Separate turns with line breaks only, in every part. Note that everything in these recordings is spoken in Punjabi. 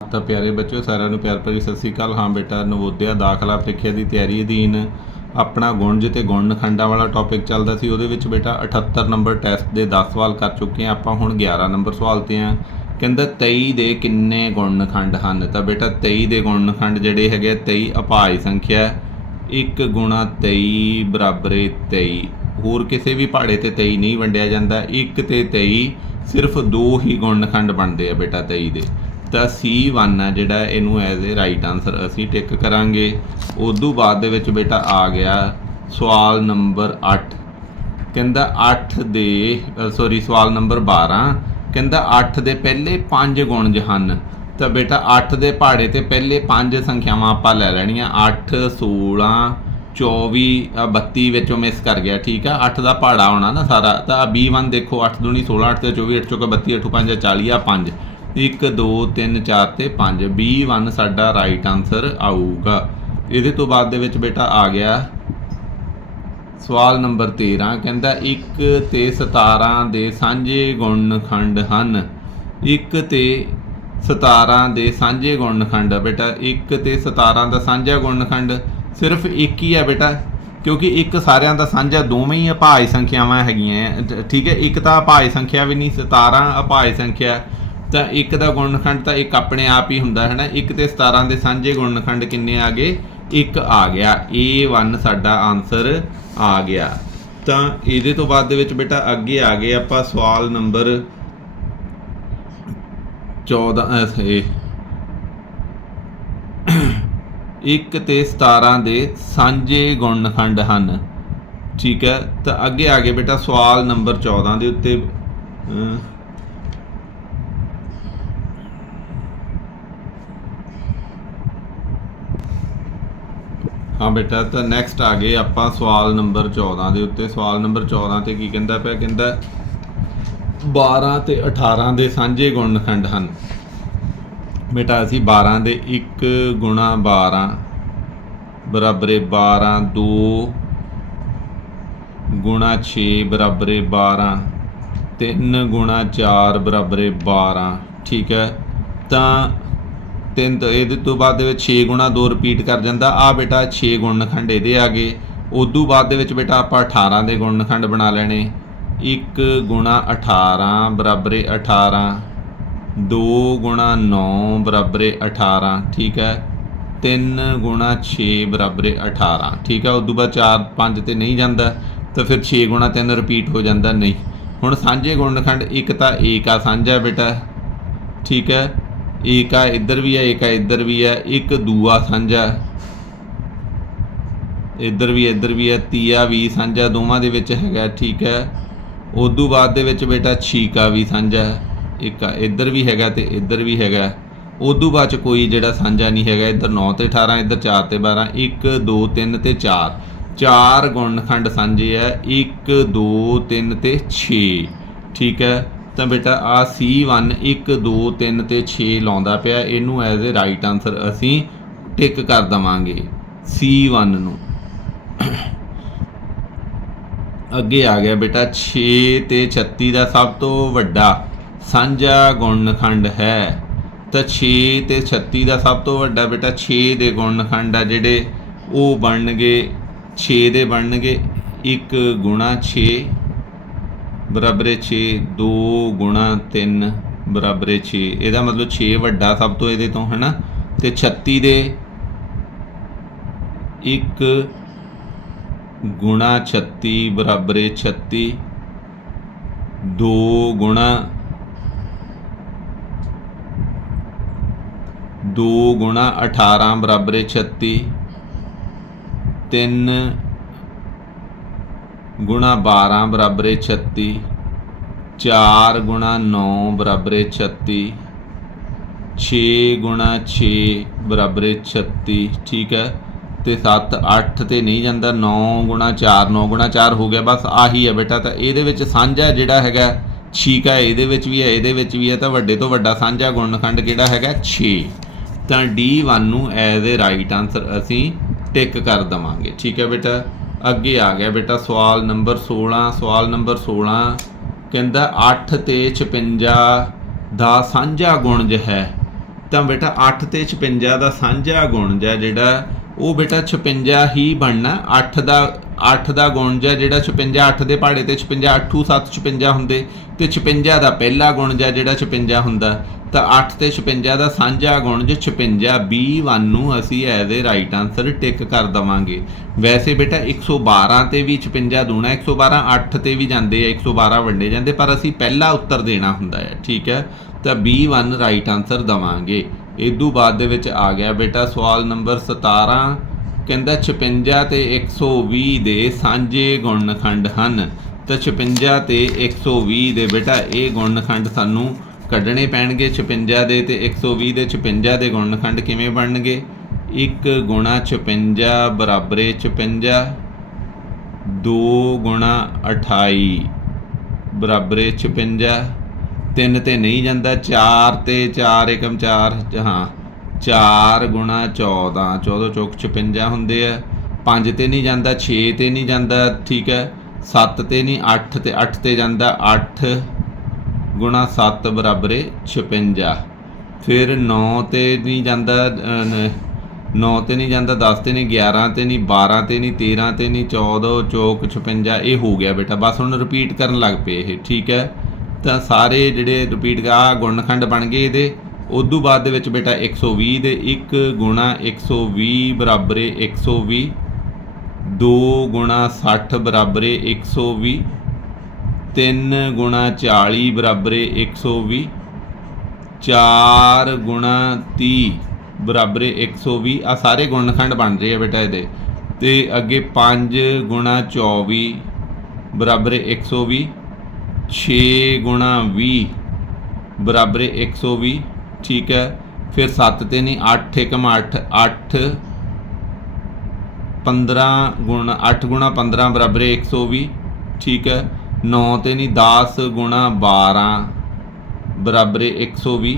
ਤਾਂ ਪਿਆਰੇ ਬੱਚਿਓ ਸਾਰਿਆਂ ਨੂੰ ਪਿਆਰ ਭਰੀ ਸਤਿ ਸ੍ਰੀ ਅਕਾਲ। ਹਾਂ ਬੇਟਾ ਨਵੋਦਿਆ ਦਾਖਲਾ ਪ੍ਰੀਖਿਆ ਦੀ ਤਿਆਰੀ ਅਧੀਨ ਆਪਣਾ ਗੁਣਜ ਤੇ ਗੁਣਨਖੰਡਾਂ ਵਾਲਾ ਟੌਪਿਕ ਚੱਲਦਾ ਸੀ। ਉਹਦੇ ਵਿੱਚ ਬੇਟਾ 78 ਨੰਬਰ ਟੈਸਟ ਦੇ 10 ਸਵਾਲ ਕਰ ਚੁੱਕੇ ਹਾਂ। ਆਪਾਂ ਹੁਣ 11 ਨੰਬਰ ਸਵਾਲ ਤੇ ਆ ਕਹਿੰਦਾ 23 ਦੇ ਕਿੰਨੇ ਗੁਣਨਖੰਡ ਹਨ? ਤਾਂ ਬੇਟਾ 23 ਦੇ ਗੁਣਨਖੰਡ ਜਿਹੜੇ ਹੈਗੇ ਆ, 23 ਅਭਾਜ ਸੰਖਿਆ 1 ਗੁਣਾ 23 ਬਰਾਬਰ ਹੈ 23 ਹੋਰ ਕਿਸੇ ਵੀ ਪਹਾੜੇ ਤੇ 23 ਨਹੀਂ ਵੰਡਿਆ ਜਾਂਦਾ। 1 ਤੇ 23 ਸਿਰਫ ਦੋ ਹੀ ਗੁਣਨਖੰਡ ਬਣਦੇ ਆ ਬੇਟਾ 23 ਦੇ। ਤਾਂ C1 ਹੈ ਜਿਹੜਾ ਇਹਨੂੰ ਐਜ਼ ਅ ਰਾਈਟ ਆਨਸਰ ਅਸੀਂ ਟਿਕ ਕਰਾਂਗੇ। ਉਦੋਂ ਬਾਅਦ ਦੇ ਵਿੱਚ ਬੇਟਾ ਆ ਗਿਆ ਸਵਾਲ ਨੰਬਰ 8 ਕਹਿੰਦਾ 8 ਦੇ ਸੌਰੀ ਸਵਾਲ ਨੰਬਰ 12 ਕਹਿੰਦਾ 8 ਦੇ ਪਹਿਲੇ 5 ਗੁਣਜ ਹਨ। ਤਾਂ ਬੇਟਾ 8 ਦੇ ਪਹਾੜੇ ਤੇ ਪਹਿਲੇ 5 ਸੰਖਿਆਵਾਂ ਆਪਾਂ ਲੈ ਲੈਣੀਆਂ। 8 16 24 ਆਹ 32 ਵਿੱਚੋਂ ਮਿਸ ਕਰ ਗਿਆ, ਠੀਕ ਆ? 8 ਦਾ ਪਹਾੜਾ ਆਉਣਾ ਨਾ ਸਾਰਾ। ਤਾਂ ਆਹ B1 ਦੇਖੋ 8 ਦੂਣੀ 16 8 ਤੇ 24 8 ਚੋਕਾ 32 8 5 40 ਆ 5 1 2 3 4 ਤੇ 5 B1 ਸਾਡਾ ਰਾਈਟ ਆਨਸਰ ਆਊਗਾ। ਇਹਦੇ ਤੋਂ ਬਾਅਦ ਦੇ ਵਿੱਚ ਬੇਟਾ ਆ ਗਿਆ ਸਵਾਲ ਨੰਬਰ 13 ਕਹਿੰਦਾ 1 ਤੇ 17 ਦੇ ਸਾਂਝੇ ਗੁਣਨਖੰਡ ਹਨ। 1 ਤੇ 17 ਦੇ ਸਾਂਝੇ ਗੁਣਨਖੰਡ। ਆ ਬੇਟਾ 1 ਤੇ 17 ਦਾ ਸਾਂਝਾ ਗੁਣਨਖੰਡ ਸਿਰਫ ਇੱਕ ਹੀ ਆ ਬੇਟਾ, ਕਿਉਂਕਿ ਇੱਕ ਸਾਰਿਆਂ ਦਾ ਸਾਂਝਾ ਦੋਵੇਂ ਹੀ ਅਭਾਜ ਸੰਖਿਆਵਾਂ ਹੈਗੀਆਂ ਠੀਕ ਹੈ, ਇੱਕ ਤਾਂ ਅਭਾਜ ਸੰਖਿਆ ਵੀ ਨਹੀਂ 17 ਅਭਾਜ ਸੰਖਿਆ ਤਾਂ ਇੱਕ ਦਾ ਗੁਣਨਖੰਡ ਤਾਂ ਇੱਕ ਆਪਣੇ ਆਪ ਹੀ ਹੁੰਦਾ ਹੈ ਨਾ ਇੱਕ ਤੇ 17 ਦੇ ਸਾਂਝੇ ਗੁਣਨਖੰਡ ਕਿੰਨੇ ਆ ਗਏ? ਇੱਕ ਆ ਗਿਆ। A1 ਸਾਡਾ ਆਨਸਰ ਆ ਗਿਆ। ਤਾਂ ਇਹਦੇ ਤੋਂ ਬਾਅਦ ਦੇ ਵਿੱਚ ਬੇਟਾ ਅੱਗੇ ਆ ਗਏ ਆਪਾਂ ਸਵਾਲ ਨੰਬਰ 14 ਅਹ, ਇਹ 1 ਤੇ 17 ਦੇ ਸਾਂਝੇ ਗੁਣਨਖੰਡ ਹਨ। ਠੀਕ ਹੈ? ਤਾਂ ਅੱਗੇ ਆ ਗਏ ਬੇਟਾ ਸਵਾਲ ਨੰਬਰ 14 ਦੇ ਉੱਤੇ। ਹਾਂ ਬੇਟਾ, ਤਾਂ ਨੈਕਸਟ ਆ ਗਏ ਆਪਾਂ ਸਵਾਲ ਨੰਬਰ 14 ਦੇ ਉੱਤੇ। ਸਵਾਲ ਨੰਬਰ 14 ਤੇ ਕੀ ਕਹਿੰਦਾ ਪਿਆ? ਕਹਿੰਦਾ 12 ਤੇ 18 ਦੇ ਸਾਂਝੇ ਗੁਣਨਖੰਡ ਹਨ। ਬੇਟਾ, ਅਸੀਂ 12 ਦੇ 1 ਗੁਣਾ 12 ਬਰਾਬਰ ਹੈ 12 2 ਗੁਣਾ 6 ਬਰਾਬਰ ਹੈ 12 3 ਗੁਣਾ 4 ਬਰਾਬਰ ਹੈ 12 ਠੀਕ ਹੈ? ਤਾਂ ਤਿੰਨ ਤੋਂ ਇਹਦੇ ਤੋਂ ਬਾਅਦ ਦੇ ਵਿੱਚ 6 ਗੁਣਾ 2 ਰਿਪੀਟ ਕਰ ਜਾਂਦਾ। ਆ ਬੇਟਾ 6 ਗੁਣਨਖੰਡ ਇਹਦੇ ਆ ਗਏ। ਉਦੋਂ ਬਾਅਦ ਦੇ ਵਿੱਚ ਬੇਟਾ ਆਪਾਂ 18 ਦੇ ਗੁਣਨਖੰਡ ਬਣਾ ਲੈਣੇ। 1 ਗੁਣਾ 18 ਬਰਾਬਰ ਹੈ 18 2 ਗੁਣਾ 9 ਬਰਾਬਰ ਹੈ 18 ਠੀਕ ਹੈ? 3 ਗੁਣਾ 6 ਬਰਾਬਰ ਹੈ 18 ਠੀਕ ਹੈ? ਉਦੋਂ ਬਾਅਦ 4 5 ਤੇ ਨਹੀਂ ਜਾਂਦਾ, ਤਾਂ ਫਿਰ 6 ਗੁਣਾ 3 ਰਿਪੀਟ ਹੋ ਜਾਂਦਾ ਨਹੀਂ। ਹੁਣ ਸਾਂਝੇ ਗੁਣਨਖੰਡ ਇੱਕ ਤਾਂ ਏਕ ਆ ਸਾਂਝਾ ਬੇਟਾ। ਠੀਕ ਹੈ? ਏਕਾ ਇੱਧਰ ਵੀ ਹੈ, ਏਕਾ ਇੱਧਰ ਵੀ ਹੈ, ਇੱਕ ਦੂਆ ਸਾਂਝਾ ਇੱਧਰ ਵੀ ਇੱਧਰ ਵੀ ਹੈ, ਤੀਆ ਵੀ ਸਾਂਝਾ ਦੋਵਾਂ ਦੇ ਵਿੱਚ ਹੈਗਾ, ਠੀਕ ਹੈ। ਉਦੋਂ ਬਾਅਦ ਦੇ ਵਿੱਚ ਬੇਟਾ ਛੀਕਾ ਵੀ ਸਾਂਝਾ ਇੱਕ ਇੱਧਰ ਵੀ ਹੈਗਾ ਤੇ ਇੱਧਰ ਵੀ ਹੈਗਾ ਉਦੋਂ ਬਾਅਦ ਚ ਕੋਈ ਜਿਹੜਾ ਸਾਂਝਾ ਨਹੀਂ ਹੈਗਾ, ਇੱਧਰ 9 ਤੇ 18 ਇੱਧਰ 4 ਤੇ 12 1 2 3 ਤੇ 4 ਚਾਰ ਗੁਣਖੰਡ ਸਾਂਝੇ ਹੈ 1 2 3 ਤੇ 6 ਠੀਕ ਹੈ। ਤਾਂ ਬੇਟਾ ਆ C1 1 2 3 ਤੇ 6 ਲਾਉਂਦਾ ਪਿਆ। ਇਹਨੂੰ ਐਜ਼ ਅ ਰਾਈਟ ਆਨਸਰ ਅਸੀਂ ਟਿਕ ਕਰ ਦਵਾਂਗੇ C1 ਨੂੰ। ਅੱਗੇ ਆ ਗਿਆ ਬੇਟਾ 6 ਤੇ 36 ਦਾ ਸਭ ਤੋਂ ਵੱਡਾ ਸਾਂਝਾ ਗੁਣਨਖੰਡ ਹੈ। ਤਾਂ 6 ਤੇ 36 ਦਾ ਸਭ ਤੋਂ ਵੱਡਾ ਬੇਟਾ 6 ਦੇ ਗੁਣਨਖੰਡ ਆ ਜਿਹੜੇ ਉਹ ਬਣਨਗੇ 6 ਦੇ ਬਣਨਗੇ 1 ਗੁਣਾ 6 ਬਰਾਬਰ ਹੈ 6 2 ਗੁਣਾ 3 ਬਰਾਬਰ ਹੈ 6 ਇਹਦਾ ਮਤਲਬ 6 ਵੱਡਾ ਸਭ ਤੋਂ ਇਹਦੇ ਤੋਂ, ਹਨਾ? ਤੇ 36 ਦੇ 1 ਗੁਣਾ 36 ਬਰਾਬਰ ਹੈ 36 2 ਗੁਣਾ 2 ਗੁਣਾ 18 ਬਰਾਬਰ ਹੈ 36 3 ਗੁਣਾ 12 ਬਰਾਬਰ ਹੈ 36 4 ਗੁਣਾ 9 ਬਰਾਬਰ ਹੈ 36 6 ਗੁਣਾ 6 ਬਰਾਬਰ ਹੈ 36 ਠੀਕ ਹੈ? ਤੇ 7 8 ਤੇ ਨਹੀਂ ਜਾਂਦਾ 9 ਗੁਣਾ 4 9 ਗੁਣਾ 4 ਹੋ ਗਿਆ, ਬਸ ਆਹੀ ਹੈ ਬੇਟਾ, ਤਾਂ ਇਹਦੇ ਵਿੱਚ ਸਾਂਝਾ ਜਿਹੜਾ ਹੈਗਾ ਛੀਕਾ ਇਹਦੇ ਵਿੱਚ ਵੀ ਹੈ, ਇਹਦੇ ਵਿੱਚ ਵੀ ਹੈ, ਤਾਂ ਵੱਡੇ ਤੋਂ ਵੱਡਾ ਸਾਂਝਾ ਗੁਣਨਖੰਡ ਕਿਹੜਾ ਹੈਗਾ? 6 ਤਾਂ D1 ਨੂੰ ਐਜ਼ ਅ ਰਾਈਟ ਆਨਸਰ ਅਸੀਂ ਟਿਕ ਕਰ ਦਵਾਂਗੇ, ਠੀਕ ਹੈ ਬੇਟਾ? ਅੱਗੇ ਆ ਗਿਆ ਬੇਟਾ, ਸਵਾਲ ਨੰਬਰ 16 ਸਵਾਲ ਨੰਬਰ 16 ਕਹਿੰਦਾ 8 ਤੇ 56 ਦਾ ਸਾਂਝਾ ਗੁਣਜ ਹੈ। ਤਾਂ ਬੇਟਾ 8 ਤੇ 56 ਦਾ ਸਾਂਝਾ ਗੁਣਜ ਹੈ ਜਿਹੜਾ, ਉਹ ਬੇਟਾ 56 ਹੀ ਬਣਨਾ 8 ਦਾ 8 ਦਾ ਗੁਣਜ ਹੈ ਜਿਹੜਾ 56 8 ਦੇ ਪਹਾੜੇ ਤੇ 56 8 7 56 ਹੁੰਦੇ ਤੇ 56 ਦਾ ਪਹਿਲਾ ਗੁਣਜ ਹੈ ਜਿਹੜਾ 56 ਹੁੰਦਾ, ਤਾਂ 8 ਤੇ 56 ਦਾ ਸਾਂਝਾ ਗੁਣਜ 56 B1 ਨੂੰ ਅਸੀਂ as a right answer tick ਕਰ ਦਵਾਂਗੇ। ਵੈਸੇ ਬੇਟਾ 112 ਤੇ ਵੀ 56 ਦੂਣਾ 112 8 ਤੇ ਵੀ ਜਾਂਦੇ ਆ 112 ਵੰਡੇ ਜਾਂਦੇ, ਪਰ ਅਸੀਂ ਪਹਿਲਾ ਉੱਤਰ ਦੇਣਾ ਹੁੰਦਾ ਹੈ ਠੀਕ ਹੈ ਤਾਂ B1 ਰਾਈਟ ਆਨਸਰ ਦਵਾਂਗੇ। ਇਦੋਂ ਬਾਅਦ ਦੇ ਵਿੱਚ ਆ ਗਿਆ ਬੇਟਾ ਸਵਾਲ ਨੰਬਰ 17 ਕਹਿੰਦਾ 56 ਤੇ 120 ਦੇ ਸਾਂਝੇ ਗੁਣਨਖੰਡ ਹਨ। ਤਾਂ 56 ਤੇ 120 ਦੇ ਬੇਟਾ, ਇਹ ਗੁਣਨਖੰਡ ਸਾਨੂੰ ਕੱਢਣੇ ਪੈਣਗੇ। 56 ਦੇ ਤੇ 120 ਦੇ 56 ਦੇ ਗੁਣਨਖੰਡ ਕਿਵੇਂ ਬਣਨਗੇ? 1 ਗੁਣਾ 56 ਬਰਾਬਰੇ 56 2 ਗੁਣਾ 28 ਬਰਾਬਰੇ 56 ਤਿੰਨ ਤੇ ਨਹੀਂ ਜਾਂਦਾ 4 ਤੇ 4 ਏਕਮ 4 ਹਾਂ। 4 ਗੁਣਾ 14 14 ਚੌਕ 56 ਹੁੰਦੇ ਆ। 5 ਤੇ ਨਹੀਂ ਜਾਂਦਾ 6 ਤੇ ਨਹੀਂ ਜਾਂਦਾ, ਠੀਕ ਹੈ। 7 ਤੇ ਨਹੀਂ 8 ਤੇ 8 ਤੇ ਜਾਂਦਾ 8 ਗੁਣਾ 7 ਬਰਾਬਰੇ 56 ਫਿਰ 9 ਤੇ ਨਹੀਂ ਜਾਂਦਾ 9 ਤੇ ਨਹੀਂ ਜਾਂਦਾ 10 ਤੇ ਨਹੀਂ 11 ਤੇ ਨਹੀਂ 12 ਤੇ ਨਹੀਂ 13 ਤੇ ਨਹੀਂ 14 ਚੌਕ 56 ਇਹ ਹੋ ਗਿਆ ਬੇਟਾ। ਬਸ ਹੁਣ ਰਿਪੀਟ ਕਰਨ ਲੱਗ ਪਏ ਇਹ, ਠੀਕ ਹੈ। ਤਾਂ ਸਾਰੇ ਜਿਹੜੇ ਰਿਪੀਟ ਆ ਗੁਣਨਖੰਡ ਬਣ ਗਏ ਇਹਦੇ। ਉਦੋਂ ਬਾਅਦ ਦੇ ਵਿੱਚ ਬੇਟਾ 120 ਦੇ 1 ਗੁਣਾ 120 ਬਰਾਬਰੇ 120 2 ਗੁਣਾ 60 ਬਰਾਬਰੇ 120 3 ਗੁਣਾ 40 ਬਰਾਬਰੇ 120 4 ਗੁਣਾ 30 ਬਰਾਬਰੇ 120 ਆ ਸਾਰੇ ਗੁਣਨਖੰਡ ਬਣ ਰਹੇ ਆ ਬੇਟਾ ਇਹਦੇ। ਤੇ ਅੱਗੇ 5 ਗੁਣਾ 24 ਬਰਾਬਰੇ 120 6 ਗੁਣਾ 20 ਬਰਾਬਰ 120 ਠੀਕ ਹੈ, ਫਿਰ 7 ਤੇ ਨਹੀਂ 8 ਏਕਮ 8 8 15 ਗੁਣਾ 8 ਗੁਣਾ 15 ਬਰਾਬਰ 120 ਠੀਕ ਹੈ 9 ਤੇ ਨਹੀਂ 10 ਗੁਣਾ 12 ਬਰਾਬਰ 120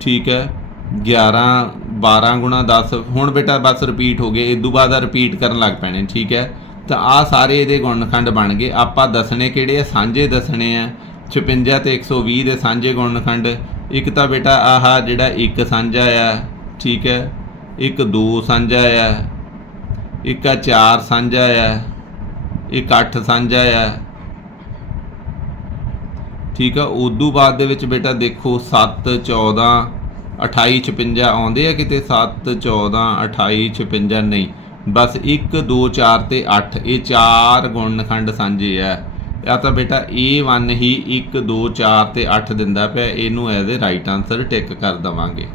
ਠੀਕ ਹੈ 11 12 ਗੁਣਾ 10 ਹੁਣ ਬੇਟਾ ਬਸ ਰਿਪੀਟ ਹੋ ਗਏ ਇਦੋਂ ਬਾਅਦ ਰਿਪੀਟ ਕਰਨ ਲੱਗ ਪੈਣੇ, ਠੀਕ ਹੈ, ਤਾਂ ਆ ਸਾਰੇ ਇਹਦੇ ਗੁਣਖੰਡ ਬਣ ਗਏ, ਆਪਾਂ ਦੱਸਣੇ ਕਿਹੜੇ ਆ, ਸਾਂਝੇ ਦੱਸਣੇ ਆ 56 ਤੇ 120 ਦੇ ਸਾਂਝੇ ਗੁਣਨਖੰਡ, ਇੱਕ ਤਾਂ ਬੇਟਾ ਆਹ ਜਿਹੜਾ ਇੱਕ ਸਾਂਝਾ ਆ, ਠੀਕ ਹੈ, ਇੱਕ ਦੋ ਸਾਂਝਾ ਆ, ਇੱਕ ਆ ਚਾਰ ਸਾਂਝਾ ਆ, ਇੱਕ ਅੱਠ ਸਾਂਝਾ ਆ। ਠੀਕ ਆ, ਉਦੋਂ ਬਾਅਦ ਦੇ ਵਿੱਚ ਬੇਟਾ ਦੇਖੋ 7 14 28 56 ਆਉਂਦੇ ਆ ਕਿਤੇ? 7 14 28 56 ਨਹੀਂ। ਬਸ 1 2 4 ਤੇ 8 ਇਹ ਚਾਰ ਗੁਣਨਖੰਡ ਸਾਂਝੇ ਆ। ਆ ਤਾਂ ਬੇਟਾ A1 ਹੀ 1 2 4 ਤੇ 8 ਦਿੰਦਾ ਪਿਆ, ਇਹਨੂੰ as a right answer tick ਕਰ ਦਵਾਂਗੇ।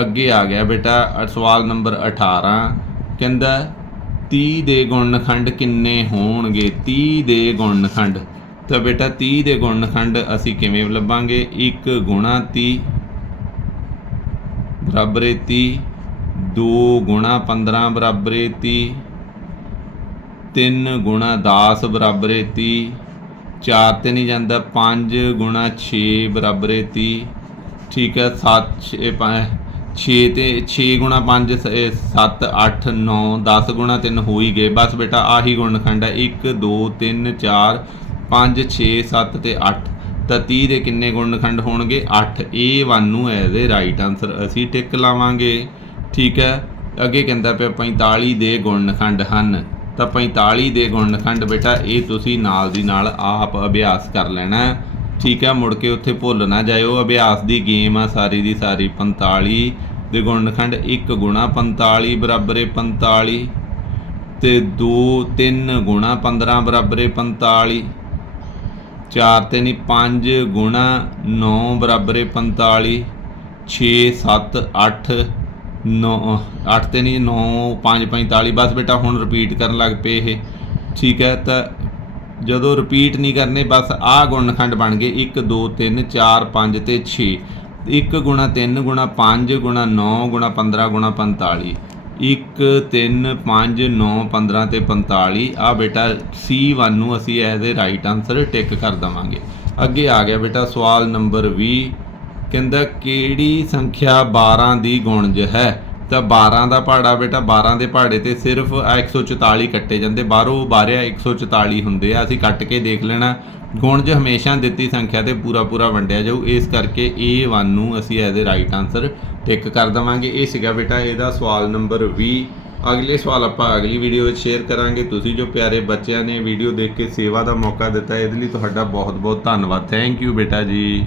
ਅੱਗੇ ਆ ਗਿਆ ਬੇਟਾ ਸਵਾਲ ਨੰਬਰ 18 ਕਹਿੰਦਾ 30 ਦੇ ਗੁਣਨਖੰਡ ਕਿੰਨੇ ਹੋਣਗੇ? 30 ਦੇ ਗੁਣਨਖੰਡ। ਤਾਂ ਬੇਟਾ 30 ਦੇ ਗੁਣਨਖੰਡ ਅਸੀਂ ਕਿਵੇਂ ਲੱਭਾਂਗੇ? 1 ਗੁਣਾ 30 ਬਰਾਬਰ 30 2 ਗੁਣਾ 15 ਬਰਾਬਰ 30 3 ਗੁਣਾ 10 ਬਰਾਬਰ 30 4 ਤੇ ਨਹੀਂ ਜਾਂਦਾ 5 ਗੁਣਾ 6 ਬਰਾਬਰ 30 ਠੀਕ ਹੈ 7 6 ਤੇ 6 ਗੁਣਾ 5 7 8 9 10 ਗੁਣਾ 3 ਹੋ ਹੀ ਗਏ। ਬਸ ਬੇਟਾ ਆਹੀ ਗੁਣਨਖੰਡ ਹੈ। 1 2 3 4 5 6 7 ਤੇ 8 ਤਾਂ 30 ਦੇ ਕਿੰਨੇ ਗੁਣਨਖੰਡ ਹੋਣਗੇ? 8 A1 ਨੂੰ ਐਜ਼ ਅ ਰਾਈਟ ਆਨਸਰ ਅਸੀਂ ਟਿਕ ਲਾਵਾਂਗੇ। ਠੀਕ ਹੈ? ਅੱਗੇ ਕਹਿੰਦਾ ਪਿਆ 45 ਦੇ ਗੁਣਨਖੰਡ ਹਨ। ਤਾਂ 45 ਦੇ ਗੁਣਨਖੰਡ ਬੇਟਾ, ਇਹ ਤੁਸੀਂ ਨਾਲ ਦੀ ਨਾਲ ਆਪ ਅਭਿਆਸ ਕਰ ਲੈਣਾ ਠੀਕ ਹੈ, ਮੁੜ ਕੇ ਉੱਥੇ ਭੁੱਲ ਨਾ ਜਾਇਓ। ਅਭਿਆਸ ਦੀ ਗੇਮ ਆ, ਸਾਰੀ ਦੀ ਸਾਰੀ 45 ਦੇ ਗੁਣਨਖੰਡ 1 ਗੁਣਾ 45 ਬਰਾਬਰ ਹੈ 45 ਤੇ 2 3 ਗੁਣਾ 15 ਬਰਾਬਰ ਹੈ 45 4 ਤੇ ਨਹੀਂ 5 ਗੁਣਾ 9 ਬਰਾਬਰ ਹੈ 45 6 7 8 9 8 ਤੇ ਨਹੀਂ 9 5 45 ਬਸ ਬੇਟਾ ਹੁਣ ਰਿਪੀਟ ਕਰਨ ਲੱਗ ਪਏ ਇਹ। ਠੀਕ ਹੈ, ਤਾਂ ਜਦੋਂ ਰਿਪੀਟ ਨਹੀਂ ਕਰਨੇ, ਬਸ ਆਹ ਗੁਣਨਖੰਡ ਬਣ ਗਏ। 1 2 3 4 5 ਤੇ 6 1 ਗੁਣਾ 3 ਗੁਣਾ 5 ਗੁਣਾ 9 ਗੁਣਾ 15 ਗੁਣਾ 45 1 3 5 9 15 ਤੇ 45 ਆ ਬੇਟਾ C1 ਨੂੰ ਅਸੀਂ as a right answer tick ਕਰ ਦਵਾਂਗੇ। ਅੱਗੇ ਆ ਗਿਆ ਬੇਟਾ ਸਵਾਲ ਨੰਬਰ 20 ਕਹਿੰਦਾ, ਕਿਹੜੀ ਸੰਖਿਆ 12 ਦੀ ਗੁਣਜ ਹੈ? ਤਾਂ 12 ਦਾ ਪਹਾੜਾ ਬੇਟਾ 12 ਦੇ ਪਹਾੜੇ ਤੇ ਸਿਰਫ ਆਹ 144 ਕੱਟੇ ਜਾਂਦੇ। ਬਾਹਰੋਂ ਬਾਰਿਆ 144 ਹੁੰਦੇ ਆ, ਅਸੀਂ ਕੱਟ ਕੇ ਦੇਖ ਲੈਣਾ। ਗੁਣਜ ਹਮੇਸ਼ਾ ਦਿੱਤੀ ਸੰਖਿਆ ਤੇ ਪੂਰਾ ਪੂਰਾ ਵੰਡਿਆ ਜਾਊ। ਇਸ ਕਰਕੇ A1 ਨੂੰ ਅਸੀਂ as a right answer tick ਕਰ ਦਵਾਂਗੇ। ਇਹ ਸੀਗਾ ਬੇਟਾ ਇਹਦਾ ਸਵਾਲ ਨੰਬਰ 20 ਅਗਲੇ ਸਵਾਲ ਆਪਾਂ ਅਗਲੀ ਵੀਡੀਓ ਵਿੱਚ ਸ਼ੇਅਰ ਕਰਾਂਗੇ। ਤੁਸੀਂ ਜੋ ਪਿਆਰੇ ਬੱਚਿਆਂ ਨੇ ਵੀਡੀਓ ਦੇਖ ਕੇ ਸੇਵਾ ਦਾ ਮੌਕਾ ਦਿੱਤਾ, ਇਹਦੇ ਲਈ ਤੁਹਾਡਾ ਬਹੁਤ ਬਹੁਤ ਧੰਨਵਾਦ। ਥੈਂਕ ਯੂ ਬੇਟਾ ਜੀ।